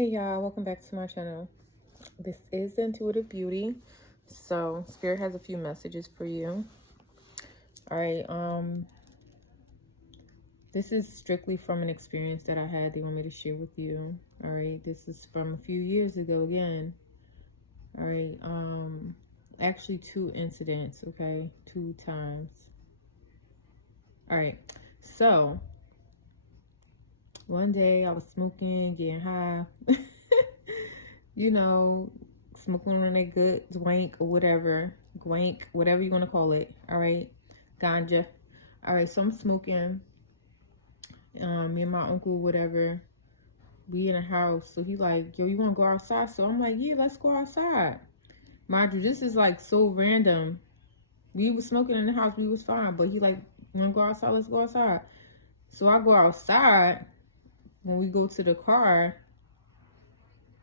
Hey y'all, welcome back to my channel. This is Intuitive Beauty. So Spirit has a few messages for you. All right, this is strictly from an experience that I had they want me to share with you. All right, this is from a few years ago again. All right, actually 2 incidents, okay? 2 times. All right, so one day I was smoking, getting high. You know, smoking on a good dwank or whatever. Gwank, whatever you want to call it. All right. Ganja. All right. So I'm smoking. Me and my uncle, whatever. We in a house. So he like, yo, you want to go outside? So I'm like, yeah, let's go outside. Mind you, this is like so random. We was smoking in the house. We was fine. But he like, you want to go outside? Let's go outside. So I go outside when we go to the car.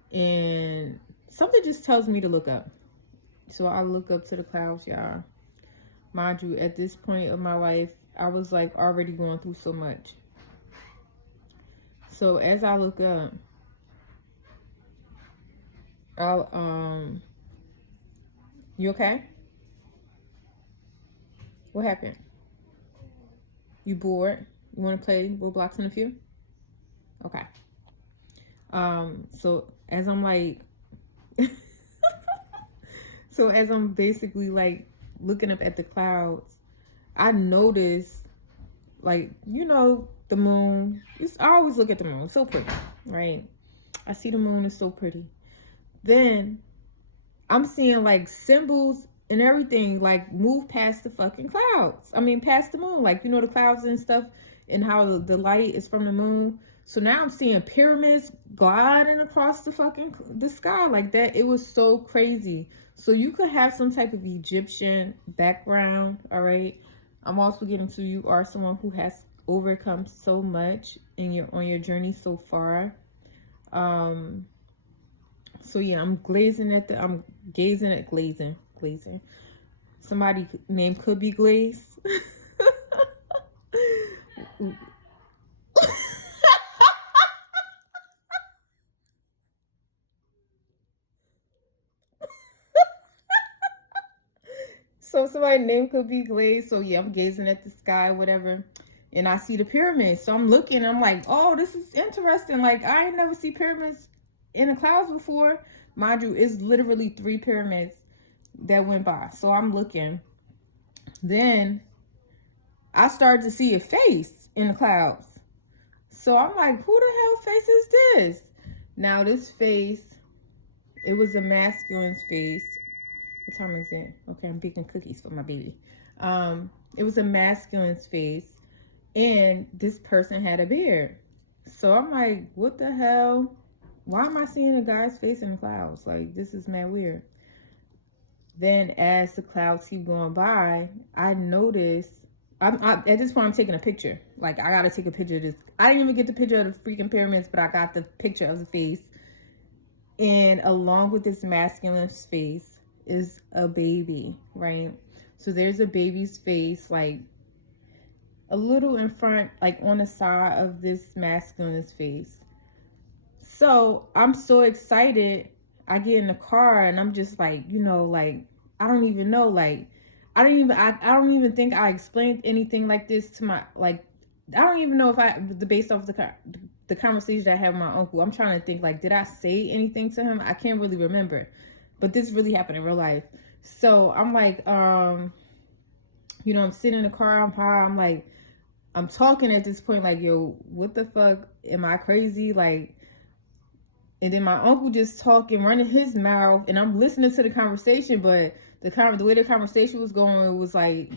And something just tells me to look up. So I look up to the clouds, y'all. Mind you, at this point of my life, I was like already going through so much. So as I look up, you okay? What happened? You bored? You want to play Roblox in a few? Okay. So as I'm like, so as I'm basically like looking up at the clouds, I notice, like, you know, the moon. I always look at the moon. It's so pretty, right? I see the moon is so pretty. Then I'm seeing like symbols and everything like move past the fucking clouds. I mean, past the moon. Like, you know, the clouds and stuff and how the light is from the moon. So now I'm seeing pyramids gliding across the sky like that. It was so crazy. So you could have some type of Egyptian background, all right? I'm also getting to, you are someone who has overcome so much on your journey so far. So yeah, I'm gazing at glazing. Somebody name could be Glaze. So somebody name could be Glaze. So yeah, I'm gazing at the sky, whatever. And I see the pyramids. So I'm looking, I'm like, oh, this is interesting. Like, I ain't never see pyramids in the clouds before. Mind you, it's literally 3 pyramids that went by. So I'm looking. Then I started to see a face in the clouds. So I'm like, who the hell face is this? Now this face, it was a masculine's face. What time is it? Okay, I'm baking cookies for my baby. It was a masculine's face, and this person had a beard. So I'm like, what the hell? Why am I seeing a guy's face in the clouds? Like, this is mad weird. Then as the clouds keep going by, I notice, at this point I'm taking a picture. Like, I gotta take a picture of this. I didn't even get the picture of the freaking pyramids, but I got the picture of the face. And along with this masculine face is a baby, right? So there's a baby's face, like a little in front, like on the side of this masculine's face. So I'm so excited. I get in the car and I'm just like, you know, like, I don't even know, like, I don't even think I explained anything like this to my, like, I don't even know if based off the conversation I had with my uncle, I'm trying to think, like, did I say anything to him? I can't really remember, but this really happened in real life. So I'm like, you know, I'm sitting in the car, I'm high, I'm like, I'm talking at this point, like, yo, what the fuck? Am I crazy? Like, and then my uncle just talking, running his mouth, and I'm listening to the conversation, but the way the conversation was going, it was like,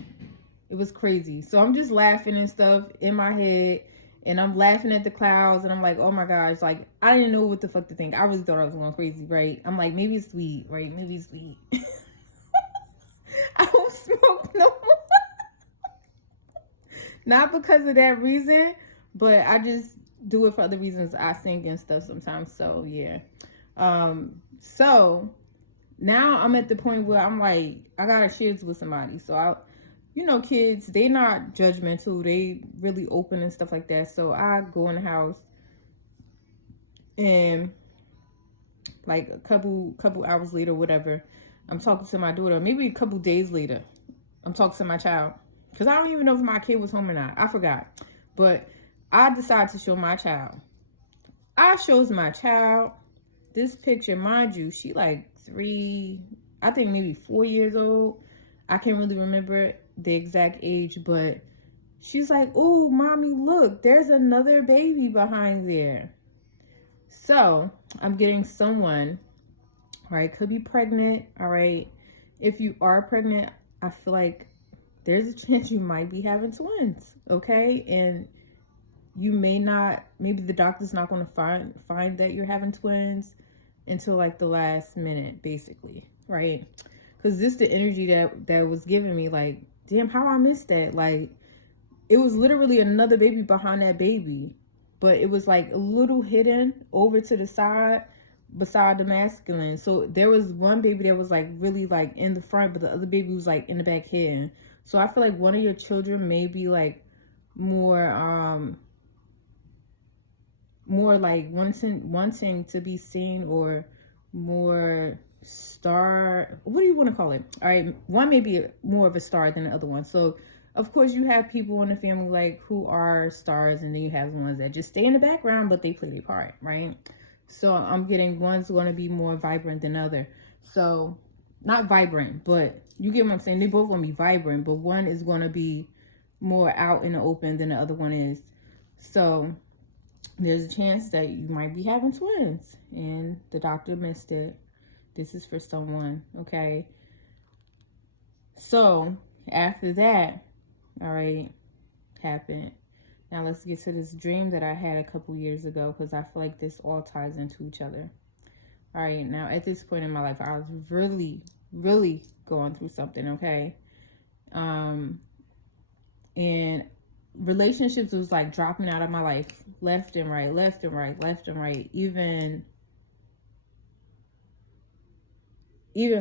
it was crazy. So I'm just laughing and stuff in my head, and I'm laughing at the clouds, and I'm like, oh my gosh, like, I didn't know what the fuck to think. I really thought I was going crazy, right? I'm like, maybe it's weed, right? Maybe it's weed. I don't smoke no more. Not because of that reason, but I just do it for other reasons. I sing and stuff sometimes. So yeah. So now I'm at the point where I'm like, I gotta share this with somebody. So you know, kids, they not judgmental. They really open and stuff like that. So I go in the house and like a couple hours later, whatever, I'm talking to my daughter. Maybe a couple days later, I'm talking to my child. Because I don't even know if my kid was home or not. I forgot. But I decided to show my child. I shows my child this picture. Mind you, she like 3, I think maybe 4 years old. I can't really remember the exact age, but she's like, oh, mommy, look, there's another baby behind there. So I'm getting someone, all right, could be pregnant, all right. If you are pregnant, I feel like there's a chance you might be having twins, okay? And you may not, maybe the doctor's not going to find that you're having twins until like the last minute, basically, right? Because this the energy that was giving me, like, damn, how I missed that. Like, it was literally another baby behind that baby, but it was like a little hidden over to the side beside the masculine. So there was one baby that was like really like in the front, but the other baby was like in the back hidden. So I feel like one of your children may be like more like wanting to be seen, or more star, what do you want to call it? All right, one may be more of a star than the other one. So of course you have people in the family like who are stars, and then you have ones that just stay in the background but they play their part, right? So I'm getting one's going to be more vibrant than other. So not vibrant, but you get what I'm saying. They both going to be vibrant, but one is going to be more out in the open than the other one is. So there's a chance that you might be having twins and the doctor missed it. This is for someone, okay? So after that, all right, happened. Now let's get to this dream that I had a couple years ago, because I feel like this all ties into each other. All right, now at this point in my life, I was really, really going through something, okay? And relationships was like dropping out of my life, left and right, left and right, left and right. Even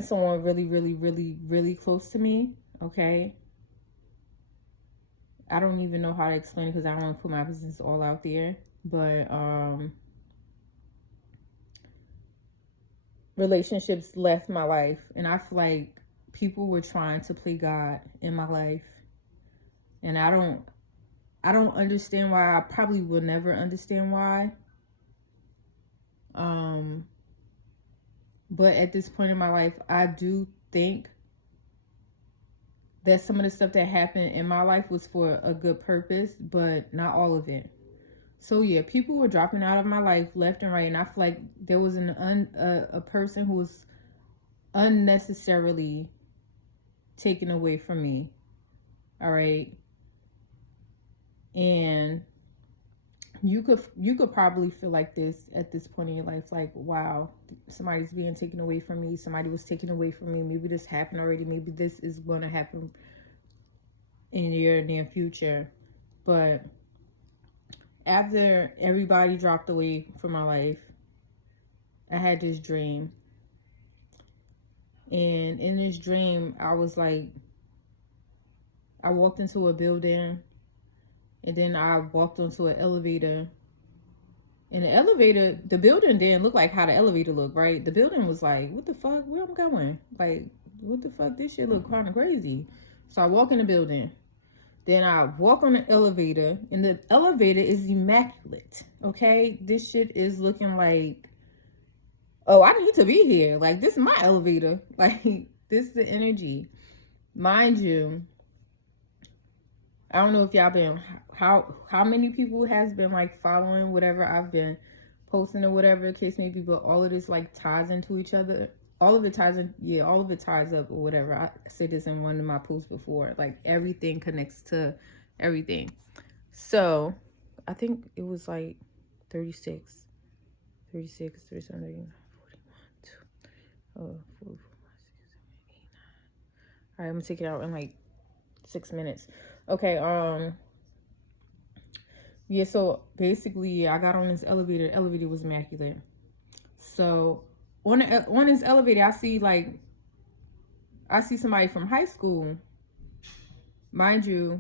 someone really, really, really, really close to me, okay? I don't even know how to explain it because I don't want to put my business all out there. But relationships left my life, and I feel like people were trying to play God in my life, and I don't understand why. I probably will never understand why. But at this point in my life, I do think that some of the stuff that happened in my life was for a good purpose, but not all of it. So yeah, people were dropping out of my life left and right, and I feel like there was a person who was unnecessarily taken away from me. All right. And you could probably feel like this at this point in your life, like, wow, somebody's being taken away from me. Somebody was taken away from me. Maybe this happened already. Maybe this is going to happen in your near future. But after everybody dropped away from my life, I had this dream. And in this dream, I was like, I walked into a building, and then I walked onto an elevator. And the building didn't look like how the elevator looked, right? The building was like, what the fuck? Where I'm going? Like, what the fuck? This shit look kind of crazy. So I walk in the building. Then I walk on the elevator, and the elevator is immaculate, okay? This shit is looking like, oh, I need to be here. Like, this is my elevator. Like, this is the energy. Mind you, I don't know if y'all been, how many people has been like following whatever I've been posting or whatever the case may be, but all of this like ties into each other. All of it ties in, yeah, all of it ties up or whatever. I said this in one of my posts before. Like, everything connects to everything. So I think it was like 36, 37, 41, 42, 44, 45, 46, 7, 8, 9. All right, I'm gonna take it out in like 6 minutes. Okay, yeah, so basically I got on this elevator. The elevator was immaculate. So on this elevator, I see somebody from high school. Mind you,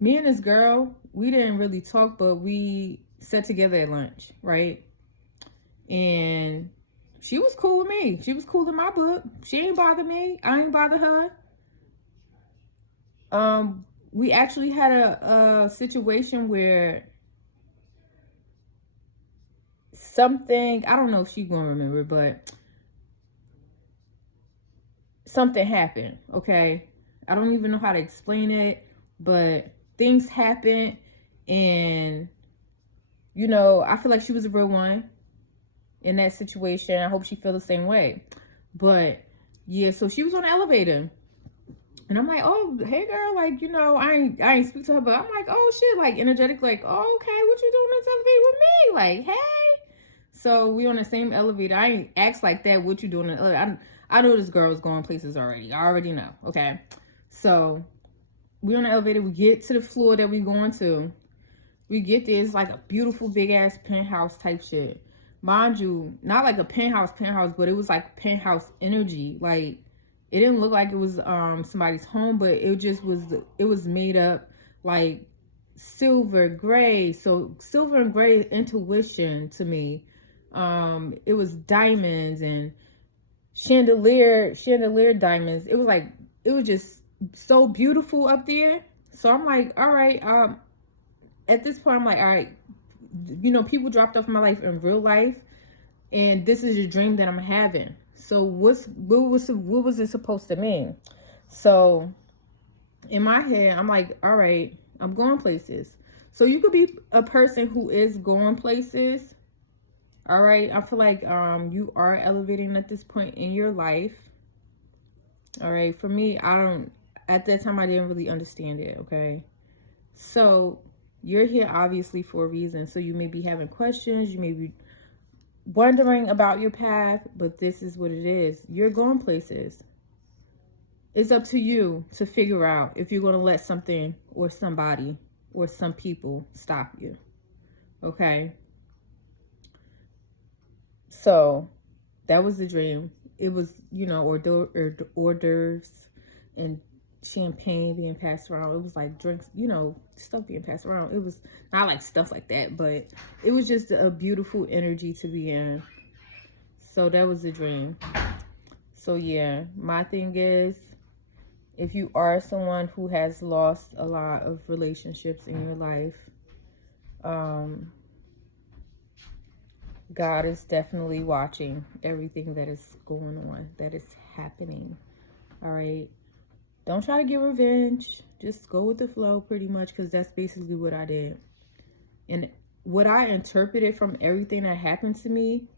me and this girl, we didn't really talk, but we sat together at lunch, right? And she was cool with me. She was cool in my book. She ain't bother me. I ain't bother her. We actually had a situation where something, I don't know if she's gonna remember, but something happened, okay? I don't even know how to explain it, but things happened, and you know, I feel like she was a real one in that situation. I hope she feel the same way. But yeah, so she was on the elevator, and I'm like, oh, hey girl, like, you know, I ain't speak to her, but I'm like, oh shit, like energetic, like, oh, okay, what you doing in this elevator with me? Like, hey. So we on the same elevator. I ain't asked like that, what you doing in the elevator? I know this girl is going places already. I already know. Okay. So we on the elevator, we get to the floor that we going to. We get there, it's like a beautiful big ass penthouse type shit. Mind you, not like a penthouse, but it was like penthouse energy. Like, it didn't look like it was somebody's home, but it just was, it was made up like silver, gray. So silver and gray intuition to me. It was diamonds and chandelier diamonds. It was like, it was just so beautiful up there. So I'm like, all right, at this point, I'm like, all right, you know, people dropped off in my life in real life, and this is a dream that I'm having. So what was it supposed to mean? So in my head, I'm like, all right, I'm going places. So you could be a person who is going places. All right, I feel like you are elevating at this point in your life. All right, for me, at that time I didn't really understand it. Okay, so you're here obviously for a reason. So you may be having questions, you may be wondering about your path, but this is what it is. You're going places. It's up to you to figure out if you're going to let something or somebody or some people stop you. Okay? So that was the dream. It was, you know, hors d'oeuvres and champagne being passed around. It was like drinks, you know, stuff being passed around. It was not like stuff like that, but it was just a beautiful energy to be in. So that was the dream. So yeah, my thing is, if you are someone who has lost a lot of relationships in your life, God is definitely watching everything that is going on, that is happening. All right. Don't try to get revenge. Just go with the flow pretty much, because that's basically what I did. And what I interpreted from everything that happened to me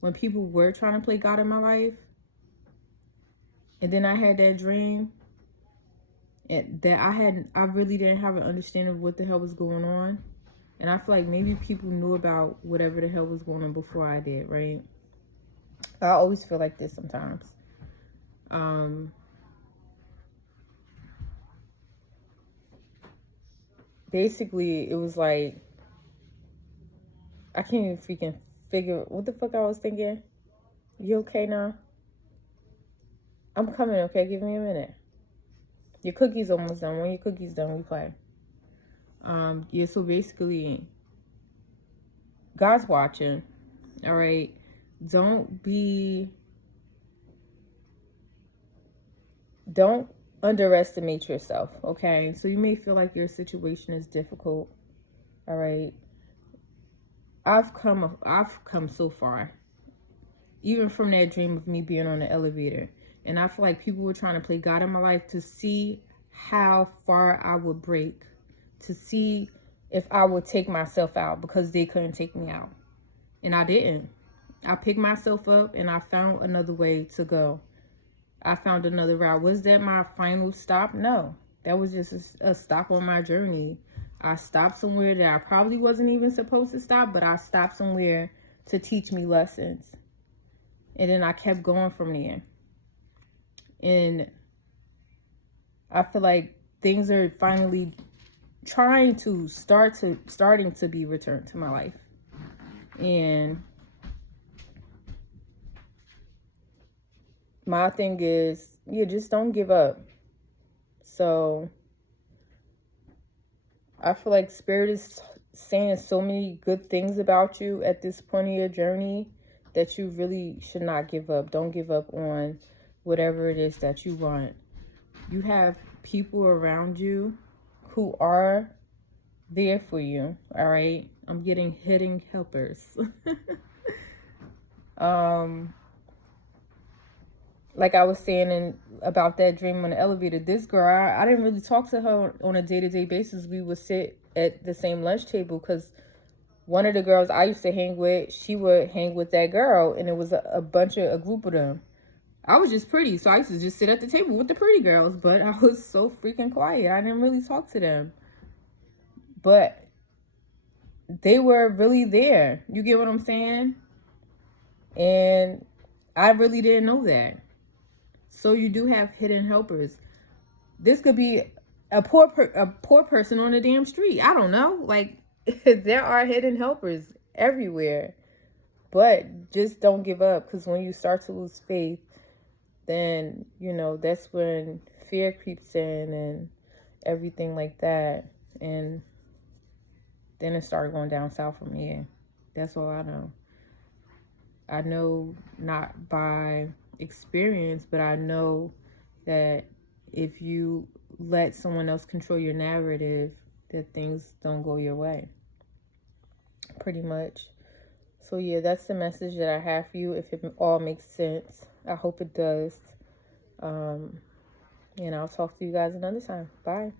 when people were trying to play God in my life, and then I had that dream, and that I really didn't have an understanding of what the hell was going on. And I feel like maybe people knew about whatever the hell was going on before I did, right? I always feel like this sometimes. Basically, it was like, I can't even freaking figure what the fuck I was thinking. You okay now? I'm coming, okay? Give me a minute. Your cookie's almost done. When your cookie's done, we play. Yeah, so basically, God's watching. All right. Don't underestimate yourself, okay? So you may feel like your situation is difficult. All right. I've come so far, even from that dream of me being on the elevator. And I feel like people were trying to play God in my life to see how far I would break, to see if I would take myself out, because they couldn't take me out. And I didn't. I picked myself up and I found another way to go. I found another route. Was that my final stop? No. That was just a stop on my journey. I stopped somewhere that I probably wasn't even supposed to stop, but I stopped somewhere to teach me lessons. And then I kept going from there. And I feel like things are finally starting to be returned to my life. And my thing is, yeah, just don't give up. So I feel like Spirit is saying so many good things about you at this point of your journey that you really should not give up. Don't give up on whatever it is that you want. You have people around you who are there for you. All right. I'm getting hidden helpers. Like I was saying about that dream on the elevator, this girl, I didn't really talk to her on a day-to-day basis. We would sit at the same lunch table because one of the girls I used to hang with, she would hang with that girl, and it was a group of them. I was just pretty, so I used to just sit at the table with the pretty girls, but I was so freaking quiet. I didn't really talk to them. But they were really there. You get what I'm saying? And I really didn't know that. So you do have hidden helpers. This could be a poor person on the damn street. I don't know. Like, there are hidden helpers everywhere. But just don't give up, because when you start to lose faith, then, you know, that's when fear creeps in and everything like that. And then it started going down south from here. That's all I know. I know not by experience, but I know that if you let someone else control your narrative, that things don't go your way. Pretty much. So yeah, that's the message that I have for you. If it all makes sense, I hope it does. And I'll talk to you guys another time. Bye.